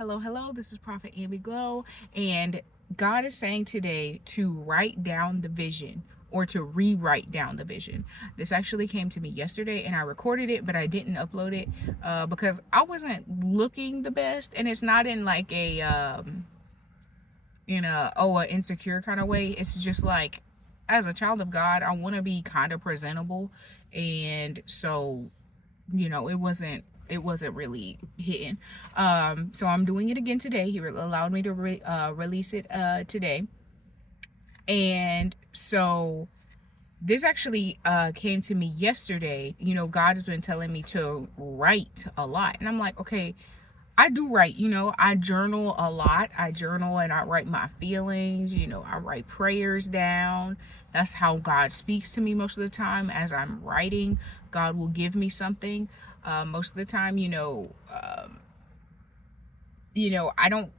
Hello, this is Prophet Ambi Glow, and God is saying today to write down the vision or to rewrite down the vision. This actually came to me yesterday and I recorded it, but I didn't upload it because I wasn't looking the best, and it's not in like an insecure kind of way. It's just like, as a child of God, I want to be kind of presentable, and so it wasn't really hitting. So I'm doing it again today. He allowed me to release it today. And so this actually came to me yesterday. God has been telling me to write a lot. And I'm like, okay, I do write. I journal a lot. I journal and I write my feelings. I write prayers down. That's how God speaks to me most of the time. As I'm writing, God will give me something. Most of the time, I don't.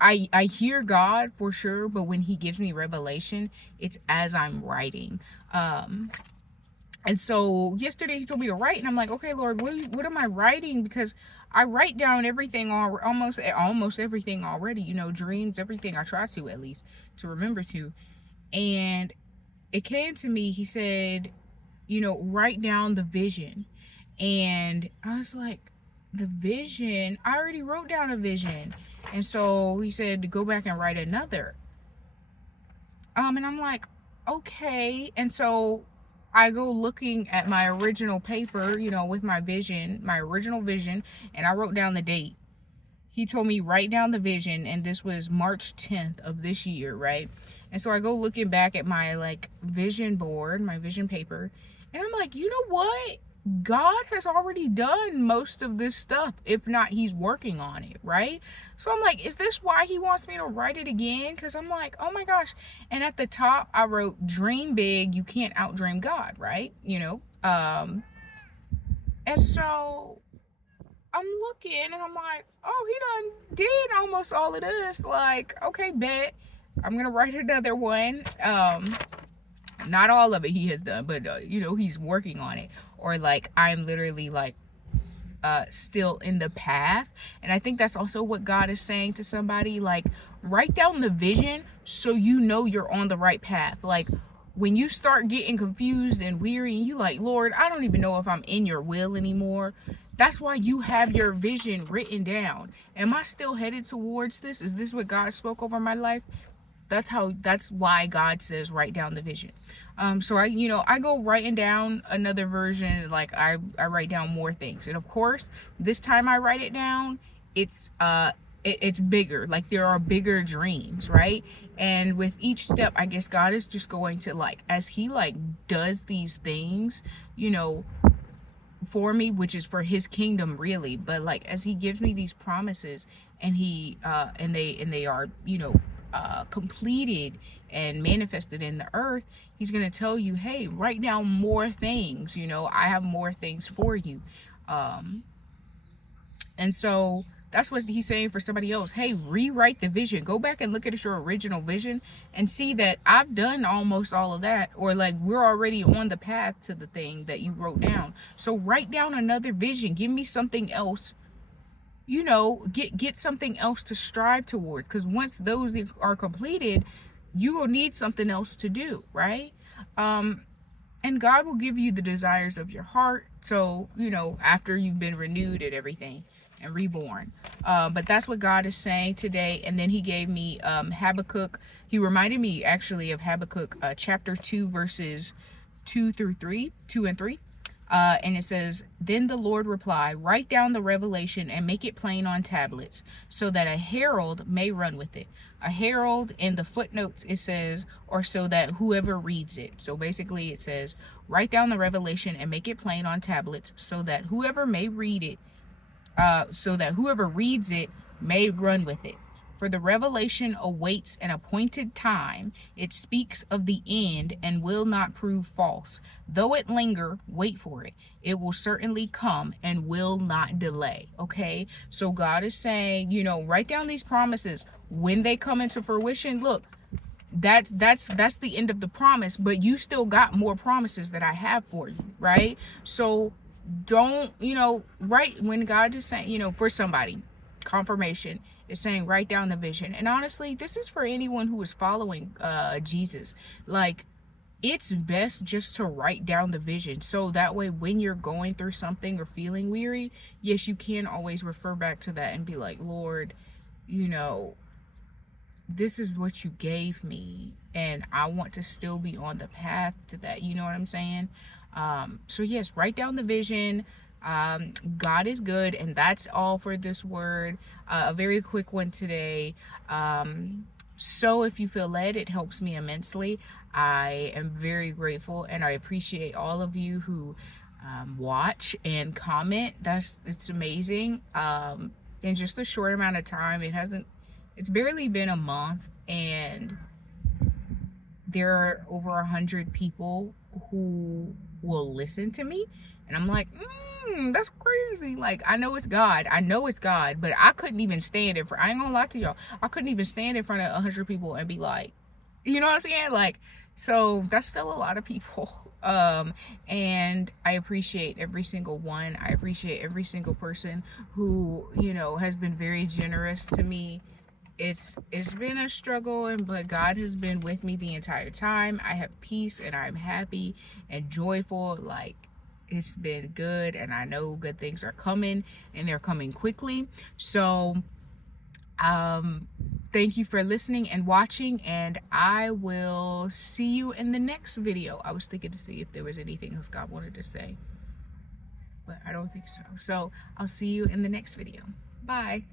I hear God for sure, but when He gives me revelation, it's as I'm writing. And so yesterday He told me to write, and I'm like, okay, Lord, what am I writing? Because I write down everything, almost everything already. Dreams, everything. I try to, at least, to remember to. And it came to me. He said, write down the vision. And I was like, the vision? I already wrote down a vision. And so He said to go back and write another. And I'm like, okay. And so I go looking at my original paper, with my vision, my original vision, and I wrote down the date. He told me write down the vision, and this was March 10th of this year, right? And so I go looking back at my vision board, my vision paper, and I'm like, you know what? God has already done most of this stuff. If not, He's working on it, right? So I'm like, is this why He wants me to write it again? Because I'm like, oh my gosh. And at the top, I wrote, dream big, you can't outdream God, right? And so I'm looking and I'm like, oh, He done did almost all of this. Like, okay, bet. I'm going to write another one. Not all of it He has done, but He's working on it. Or I'm literally still in the path. And I think that's also what God is saying to somebody. Write down the vision so you're on the right path. When you start getting confused and weary and you Lord, I don't even know if I'm in your will anymore. That's why you have your vision written down. Am I still headed towards this? Is this what God spoke over my life? That's why God says write down the vision. So I go writing down another version. I write down more things. And of course, this time I write it down, it's bigger. There are bigger dreams, right? And with each step, I guess God is just going to as He does these things, for me, which is for His kingdom really, but as He gives me these promises and He and they are completed and manifested in the earth, He's going to tell you, hey, write down more things. I have more things for you. And so that's what He's saying for somebody else. Hey, rewrite the vision. Go back and look at your original vision and see that I've done almost all of that, or we're already on the path to the thing that you wrote down. So write down another vision. Give me something else. Get something else to strive towards, because once those are completed, you will need something else to do, right? And God will give you the desires of your heart. So, after you've been renewed and everything and reborn. But that's what God is saying today. And then He gave me Habakkuk. He reminded me actually of Habakkuk chapter 2, verses 2 and 3. And it says, then the Lord replied, write down the revelation and make it plain on tablets, so that a herald may run with it. A herald, in the footnotes it says, or so that whoever reads it. So basically it says, write down the revelation and make it plain on tablets, so that whoever may read it, so that whoever reads it may run with it. For the revelation awaits an appointed time. It speaks of the end and will not prove false. Though it linger, wait for it. It will certainly come and will not delay. Okay? So God is saying, write down these promises. When they come into fruition, look, that's the end of the promise, but you still got more promises that I have for you, right? So don't, right when God is saying, for somebody, confirmation. It's saying write down the vision. And honestly, this is for anyone who is following Jesus. Like, it's best just to write down the vision, so that way when you're going through something or feeling weary, yes, you can always refer back to that and be like, Lord, you know, this is what you gave me, and I want to still be on the path to that. You know what I'm saying? So yes, write down the vision. God is good, and that's all for this word. A very quick one today. So if you feel led, it helps me immensely. I am very grateful, and I appreciate all of you who watch and comment. It's amazing. In just a short amount of time, it's barely been a month, and there are over 100 people who will listen to me, and I'm like, that's crazy. Like, I know it's God, but I couldn't even stand it. I ain't gonna lie to y'all, I couldn't even stand in front of 100 people and be like, you know what I'm saying? Like, so that's still a lot of people. And I appreciate every single one. I appreciate every single person who, you know, has been very generous to me. It's been a struggle, but God has been with me the entire time. I have peace, and I'm happy and joyful. Like, it's been good, and I know good things are coming, and they're coming quickly. So thank you for listening and watching, and I will see you in the next video. I was thinking to see if there was anything else God wanted to say, but I don't think so. So I'll see you in the next video. Bye.